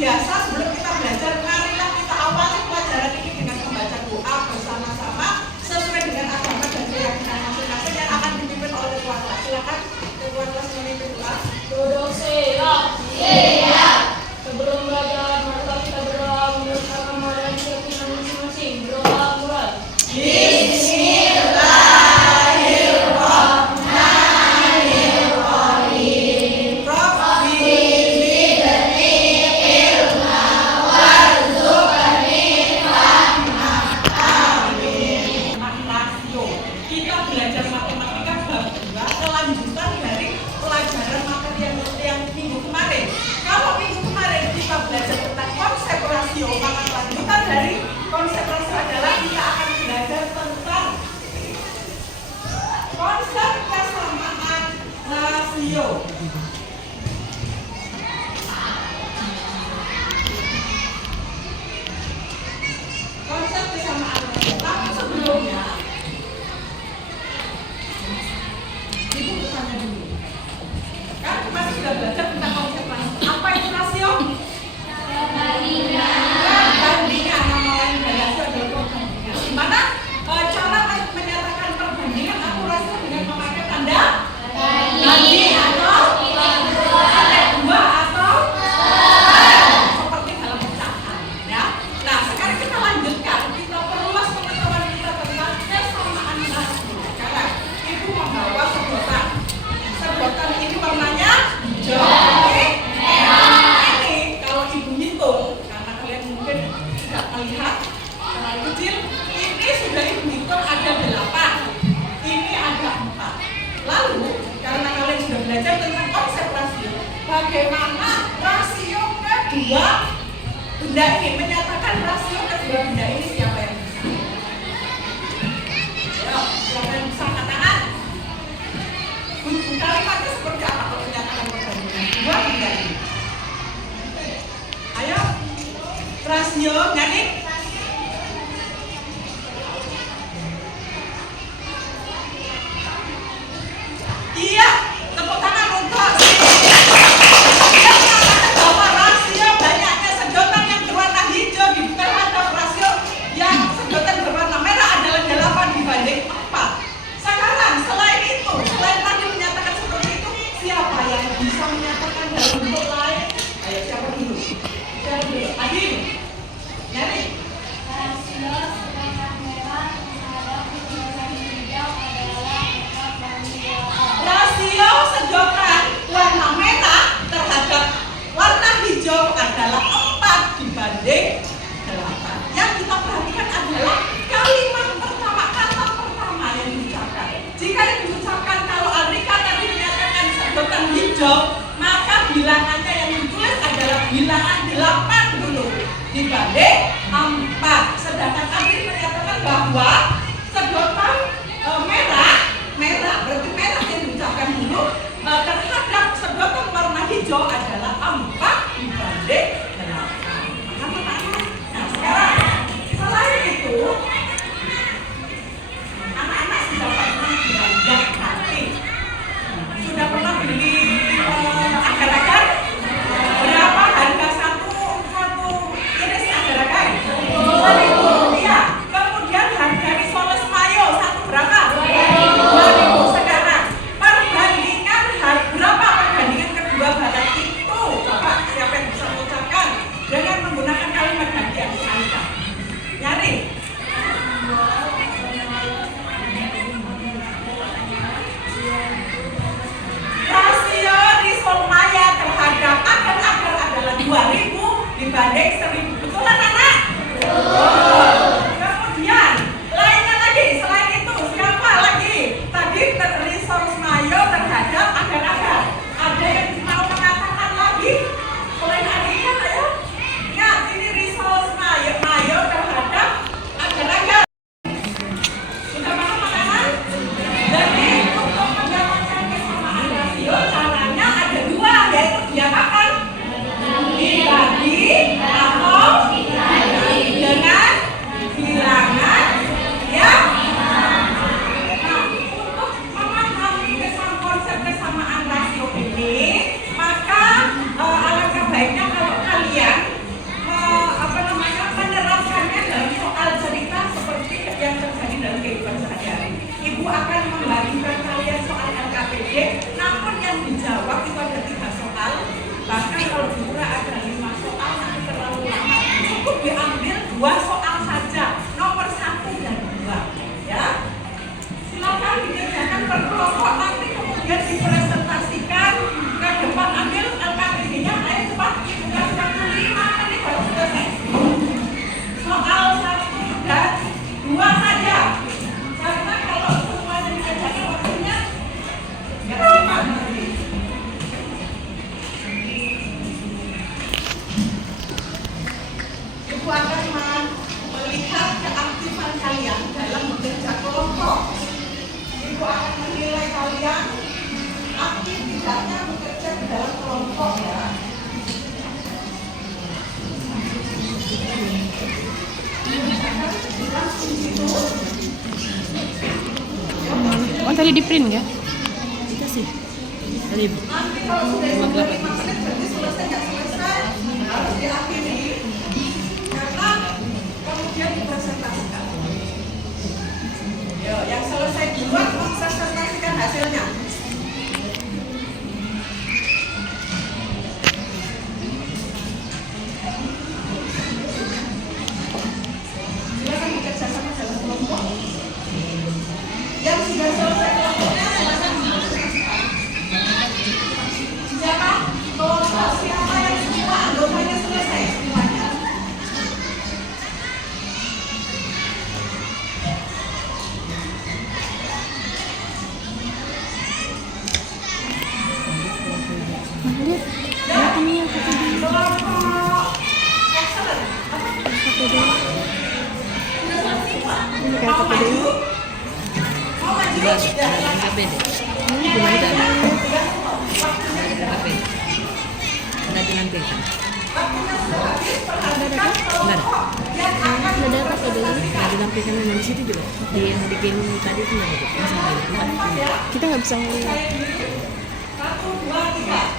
biasa sebelum kita belajar, marilah kita awali pelajaran ini dengan membaca doa bersama-sama sesuai dengan agama dan keyakinan masing-masing yang akan dipimpin oleh ketua kelas. Silakan ketua kelas memimpin doa. Duduk siap. Siap. Sebelum belajar, mari kita berdoa mengucapkan modal keyakinan masing-masing. Berdoa mulai. Konsep kesamaan rasio. Konsep kesamaan rasio. Tapi sebelumnya, Ibu bertanya dulu. Kan kemarin sudah belajar tentang konsep rasio. Apa itu rasio? Perbandingan. Nama lain dari rasio adalah perbandingan. Di mana cara menyatakan perbandingan atau rasio dengan memakai tanda banding atau tanda dua atau seperti dalam pecahan, ya. Nah, sekarang kita lanjutkan, kita perluas pengetahuan kita tentang kesamaan rasio. Sekarang Ibu membawa sedotan. Sedotan ini warnanya hijau. Ini kalau Ibu hitung, karena kalian mungkin tidak melihat terlalu kecil, ini sudah Ibu hitung ada 8. Ini ada 4. Lalu, karena kalian sudah belajar tentang konsep rasio, bagaimana rasio kedua benda ini, menyatakan rasio kedua benda ini, siapa yang bisa? Ayo, siapa yang bisa angkat tangan? Kalimatnya seperti apa kalau menyatakan perbandingan dua benda ini? Ayo, rasio, nyanyi. Iya, tepuk tangan untuk yang mengatakan bahwa rasio banyaknya sedotan yang berwarna hijau terhadap rasio yang sedotan berwarna merah adalah 8 dibanding 4. Sekarang selain itu, selain tadi menyatakan seperti itu, siapa yang bisa menyatakan dalam bentuk lain? Ayo, siapa dulu? Siapa dulu? Adin, nyari. Rasio sedotan merah terhadap sedotan hijau adalah 4 banding 8. Rasio sedotan warna merah terhadap warna hijau adalah 4 dibanding 8. Yang kita perhatikan adalah kalimat pertama, kata pertama yang diucapkan. Jika diucapkan kalau Alrika tadi menyatakan sedotan hijau, maka bilangannya yang ditulis adalah bilangan 8 dulu dibanding 4. Sedangkan Adri menyatakan bahwa sedotan merah berarti merah yang diucapkan dulu terhadap sedotan warna hijau adalah 4 dibanding 8. Nah, sekarang selain itu, anak-anak sudah pernah belanja hati, sudah pernah beli agar-agar. Berapa harga satu iris agar-agar? 2.000. Iya. Kemudian harga risoles mayo satu berapa? 2.000. Sekarang perbandingan berapa perbandingan kedua barang itu? Coba siapa yang bisa mengucapkan dengan menggunakan kalimat gantian Alika? Nyari. Rasio risol maya terhadap agar-agar adalah 2.000 dibanding 1.000. Betul anak-anak? Kemudian lainnya lagi, selain itu siapa lagi? Tadi risol mayo terhadap agar-agar. Ada yang mau mengatakan lagi? Selain Alika, ayo. Ingat, ini risol mayo terhadap agar-agar. Sudah paham anak-anak? Jadi untuk mendapatkan kesamaan rasio caranya ada 2, yaitu diapakan? Dibagi atau dengan Ibu akan membagikan kalian soal LKPD, namun yang dijawab itu ada 3 soal. Bahkan kalau diurah ada 5 soal, nanti terlalu lama. Cukup diambil 2 soal saja, nomor 1 dan 2. Ya, silakan dikerjakan per kelompok, nanti kemudian dipresentasikan ke depan. Ambil LKPD-nya, ayo cepat. Bukan waktu 5 menit baru selesai. Soal 1 dan 2 saja. Karena kalau semuanya dikerjakan waktunya nggak cepat nanti. Ibu akan melihat keaktifan kalian dalam bekerja kelompok. Ibu akan menilai kalian aktif tidaknya bekerja di dalam kelompok ya. Oh tadi di print nggak? Itu sih. Tadi Nanti kalau sudah 5 menit berarti selesai nggak selesai harus diakhiri karena kemudian dipresentasikan. Yo, yang selesai duluan mempresentasikan hasilnya. Silakan bekerja sama dalam kelompok. Yang sudah selesai kelompoknya silakan mempresentasikan. Siapa? Kelompok siapa yang semua anggotanya selesai semuanya? Kelompok excellent. Mau maju? Mau maju? Ya, LKPD. Gimana Ada waktunya LKPD. Ada dinamika. waktunya sudah habis. Perhatikan kelompok yang akan Ada dinamika memang di situ juga. Di yang di game tadi itu nggak ada. Masih ada. kita nggak bisa ngeliat. 1, 2, 3.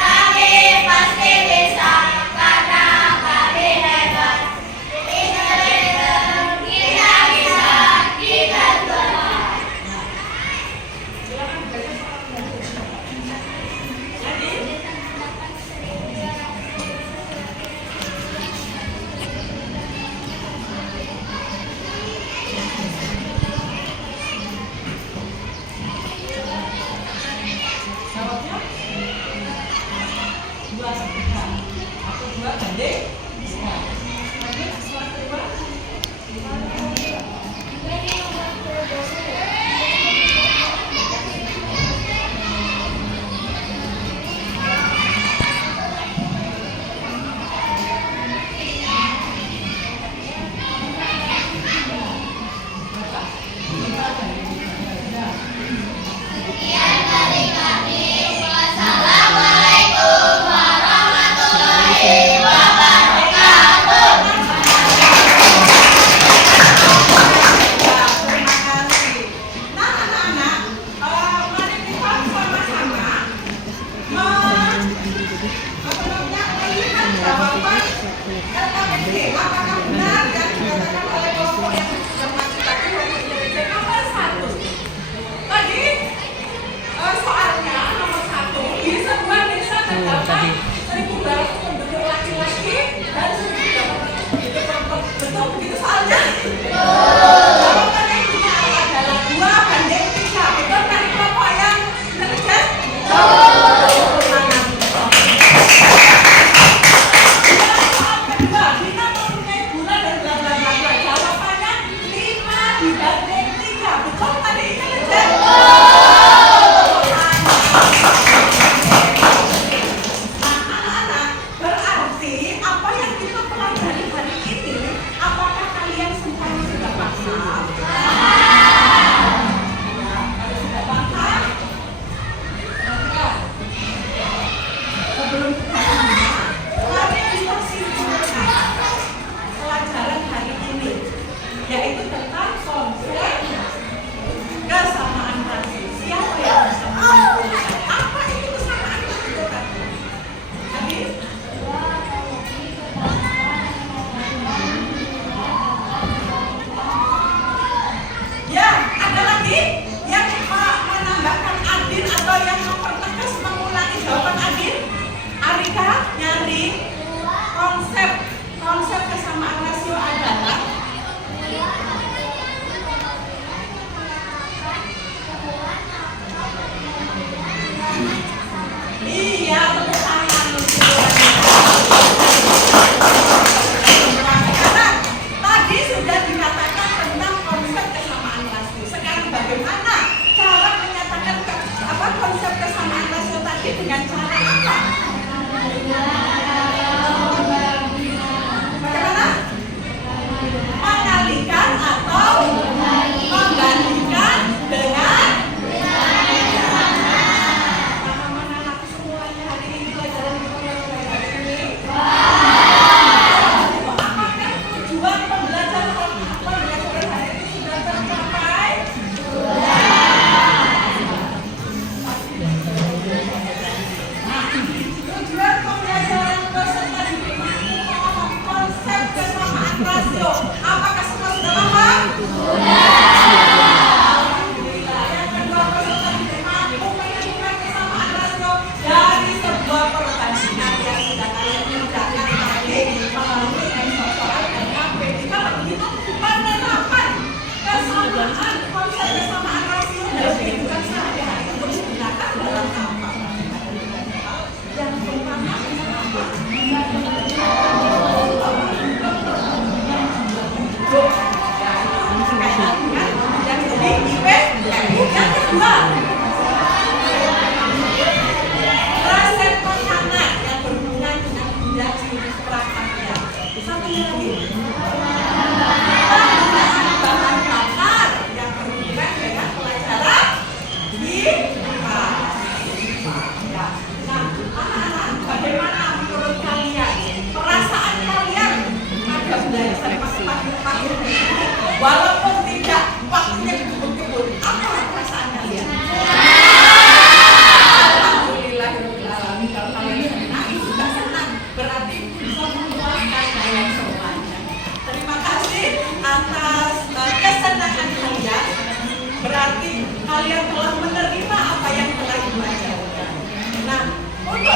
Kami pasti rasio. Apakah semua sudah paham? Yang kedua, peserta didik mampu menemukan kesamaan rasio dari sebuah perbandingan yang sudah kalian kerjakan tadi melalui soal NAP. Kalau begitu, penerapan kesamaan, konsep kesamaan rasio dalam kehidupan sehari-hari itu digunakan dalam apa? Yang pertama, yang kedua, resep makanan yang berhubungan dengan benda ciri prakarya. Satu lagi, penggunaan bahan bakar yang berhubungan dengan pelajaran IPA. Ya. Nah, anak-anak, bagaimana menurut kalian? Perasaan kalian ada belajar pagi-pagi ini, walaupun tidak waktunya dikebut-kebut, apa perasaan kalian? Alhamdulillahirrahmanirrahim. Kalau kalian senang, juga senang. Berarti bisa memuaskan kalian semuanya. Terima kasih atas kesenangan kalian. Berarti kalian telah menerima apa yang telah Ibu ajarkan. Nah, untuk